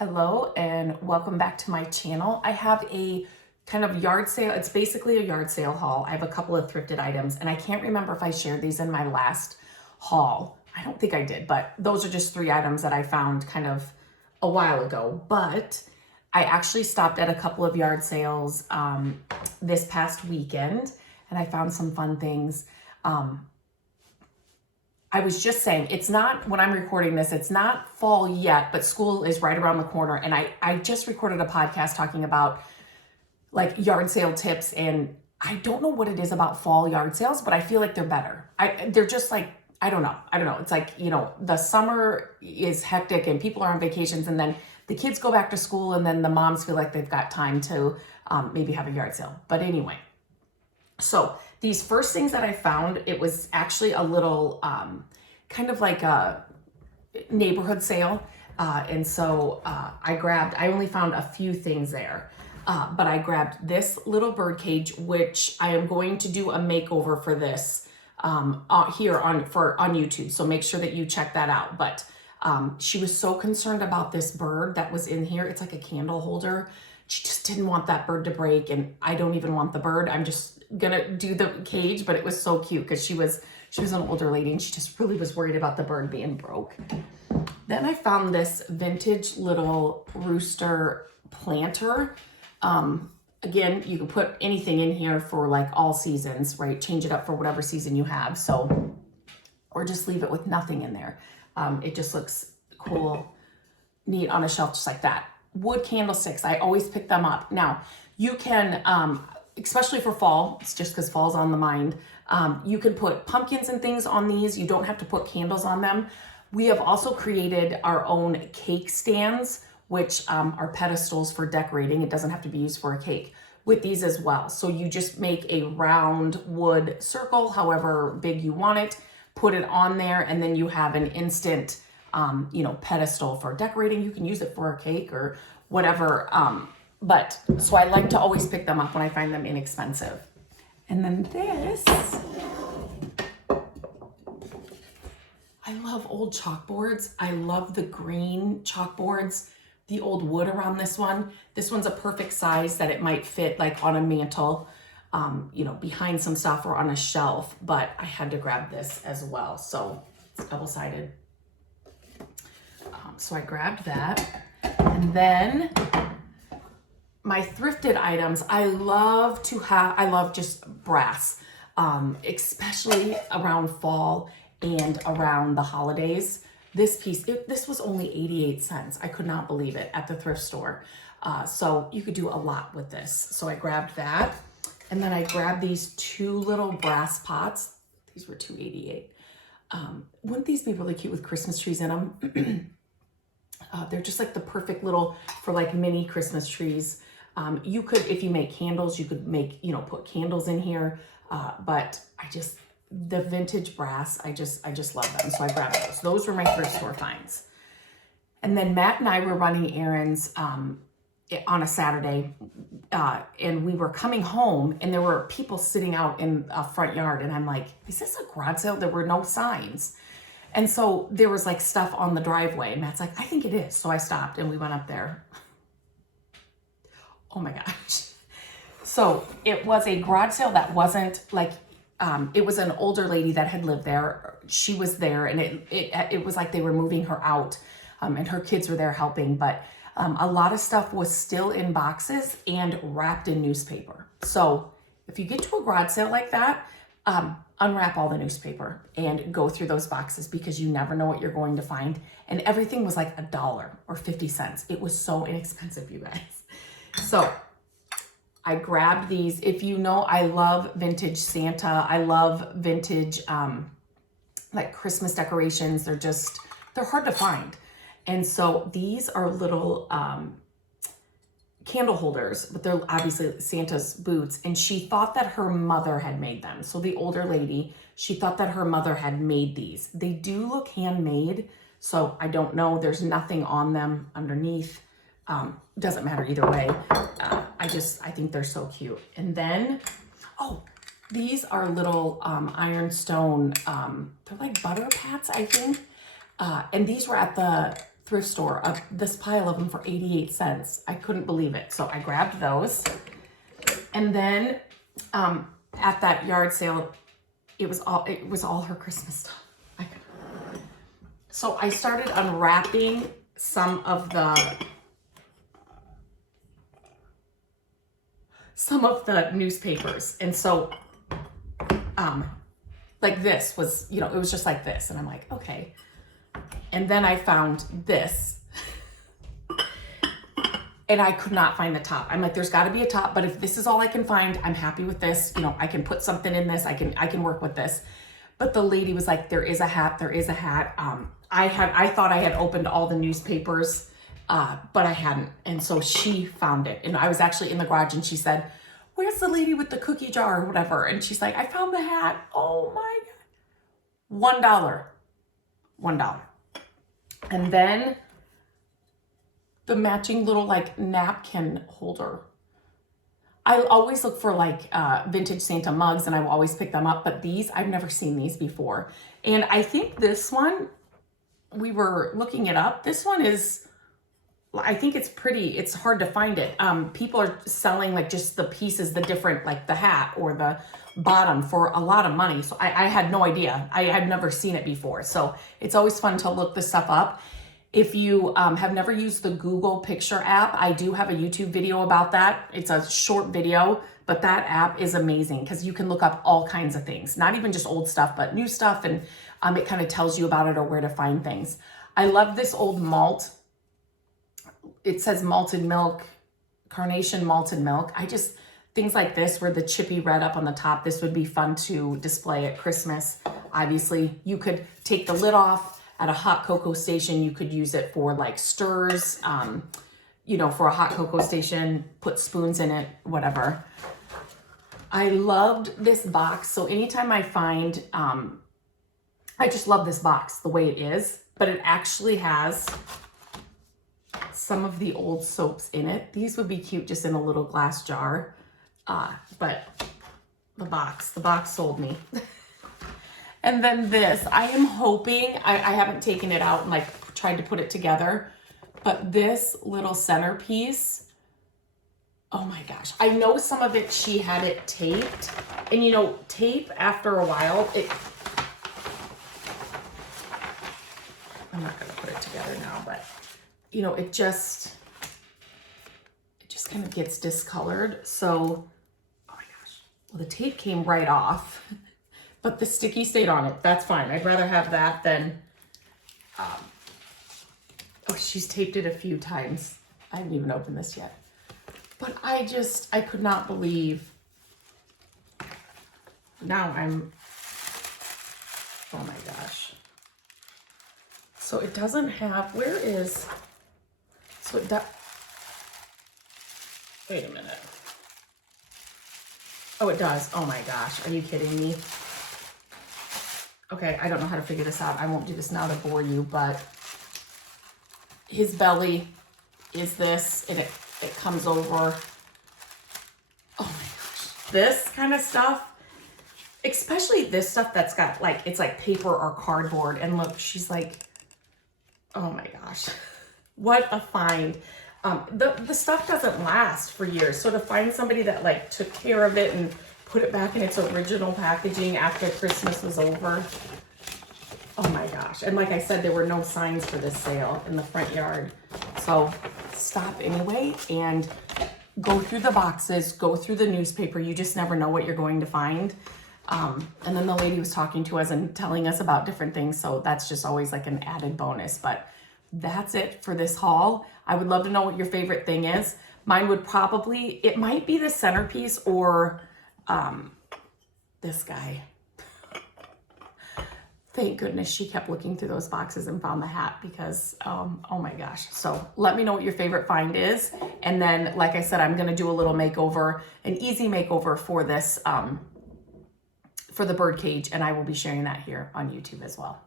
Hello and welcome back to my channel. I have a kind of yard sale. It's basically a yard sale haul. I have a couple of thrifted items and I can't remember if I shared these in my last haul. I don't think I did, but those are just 3 items that I found kind of a while ago. But I actually stopped at a couple of yard sales this past weekend and I found some fun things. I was just saying, it's not, when I'm recording this, it's not fall yet, but school is right around the corner. And I just recorded a podcast talking about like yard sale tips. And I don't know what it is about fall yard sales, but I feel like they're better. They're just like, I don't know. It's like, the summer is hectic and people are on vacations and then the kids go back to school and then the moms feel like they've got time to maybe have a yard sale. But anyway, so these first things that I found, it was actually a little kind of like a neighborhood sale. And so I only found a few things there, but I grabbed this little bird cage, which I am going to do a makeover for this here on YouTube. So make sure that you check that out. But she was so concerned about this bird that was in here. It's like a candle holder. She just didn't want that bird to break, and I don't even want the bird. I'm just gonna do the cage, but it was so cute because she was an older lady and she just really was worried about the bird being broke. Then I found this vintage little rooster planter. Again, you can put anything in here for like all seasons, right? Change it up for whatever season you have. So, or just leave it with nothing in there. It just looks cool, neat on a shelf just like that. Wood candlesticks, I always pick them up. Now, you can, especially for fall, it's just because fall's on the mind, you can put pumpkins and things on these. You don't have to put candles on them. We have also created our own cake stands, which are pedestals for decorating. It doesn't have to be used for a cake with these as well. So you just make a round wood circle, however big you want it, put it on there, and then you have an instant pedestal for decorating. You can use it for a cake or whatever. But so I like to always pick them up when I find them inexpensive. And then this, I love old chalkboards. I love the green chalkboards, the old wood around this one. This one's a perfect size that it might fit like on a mantle, behind some stuff or on a shelf, but I had to grab this as well. So it's double-sided. So I grabbed that. And then my thrifted items, I love just brass, especially around fall and around the holidays. This piece, this was only 88 cents. I could not believe it at the thrift store. So you could do a lot with this. So I grabbed that. And then I grabbed these 2 little brass pots. These were $2.88. Wouldn't these be really cute with Christmas trees in them? They're just like the perfect little, for like mini Christmas trees. You could, if you make candles, you could make, put candles in here. But the vintage brass, I just love them. So I grabbed those. Those were my thrift store finds. And then Matt and I were running errands on a Saturday, and we were coming home and there were people sitting out in a front yard. And I'm like, is this a garage sale? There were no signs. And so there was like stuff on the driveway. And Matt's like, I think it is. So I stopped and we went up there. Oh my gosh. So it was a garage sale that wasn't like, it was an older lady that had lived there. She was there and it was like they were moving her out, and her kids were there helping. But a lot of stuff was still in boxes and wrapped in newspaper. So if you get to a garage sale like that, unwrap all the newspaper and go through those boxes because you never know what you're going to find. And everything was like $1 or 50 cents. It was so inexpensive, you guys. So I grabbed these. If you know, I love vintage Santa. I love vintage like Christmas decorations. They're hard to find. And so these are little candle holders, but they're obviously Santa's boots. And she thought that her mother had made them. So the older lady, she thought that her mother had made these. They do look handmade. So I don't know. There's nothing on them underneath. Doesn't matter either way. I think they're so cute. And then, these are little ironstone, they're like butter pats, I think. And these were at the thrift store, this pile of them for 88 cents. I couldn't believe it. So I grabbed those. And then at that yard sale, it was all her Christmas stuff. So I started unwrapping some of the newspapers. And so like this was, you know, it was just like this. And I'm like, okay. And then I found this. And I could not find the top. I'm like, there's got to be a top, but if this is all I can find, I'm happy with this. You know, I can put something in this. I can work with this. But the lady was like, there is a hat. There is a hat. I thought I had opened all the newspapers, but I hadn't. And so she found it. And I was actually in the garage and she said, where's the lady with the cookie jar or whatever? And she's like, I found the hat. Oh my God. $1. $1. And then the matching little like napkin holder. I always look for like vintage Santa mugs and I will always pick them up, but these, I've never seen these before. And I think this one, we were looking it up. This one is, I think it's pretty, it's hard to find it. People are selling like just the pieces, the different, like the hat or the bottom for a lot of money. So I had no idea. I had never seen it before. So it's always fun to look this stuff up. If you have never used the Google Picture app, I do have a YouTube video about that. It's a short video, but that app is amazing because you can look up all kinds of things, not even just old stuff, but new stuff. And it kind of tells you about it or where to find things. I love this old malt. It says malted milk, carnation malted milk. Things like this where the chippy red up on the top, this would be fun to display at Christmas. Obviously, you could take the lid off. At a hot cocoa station, you could use it for like stirs, you know, for a hot cocoa station, put spoons in it, whatever. I loved this box. So anytime I find, I just love this box the way it is, but it actually has some of the old soaps in it. These would be cute just in a little glass jar, but the box sold me. And then this, I am hoping, I haven't taken it out and like tried to put it together, but this little centerpiece, oh my gosh. I know some of it, she had it taped, and you know, tape after a while, I'm not gonna put it together now, but you know, it just kind of gets discolored. So, oh my gosh, well the tape came right off. But the sticky stayed on it. That's fine. I'd rather have that than, oh, she's taped it a few times. I haven't even opened this yet. But I could not believe. Now I'm, oh my gosh. So it doesn't have, where is, so it does, wait a minute. Oh, it does. Oh my gosh. Are you kidding me? Okay, I don't know how to figure this out. I won't do this now to bore you, but his belly is this, and it comes over. Oh my gosh. This kind of stuff, especially this stuff that's got like, it's like paper or cardboard. And look, she's like, oh my gosh, what a find. The stuff doesn't last for years. So to find somebody that like took care of it and put it back in its original packaging after Christmas was over. Oh my gosh. And like I said, there were no signs for this sale in the front yard. So stop anyway and go through the boxes, go through the newspaper. You just never know what you're going to find. And then the lady was talking to us and telling us about different things. So that's just always like an added bonus. But that's it for this haul. I would love to know what your favorite thing is. Mine would probably, it might be the centerpiece or this guy. Thank goodness she kept looking through those boxes and found the hat because, oh my gosh. So let me know what your favorite find is. And then, like I said, I'm going to do a little makeover, an easy makeover for this, for the bird cage. And I will be sharing that here on YouTube as well.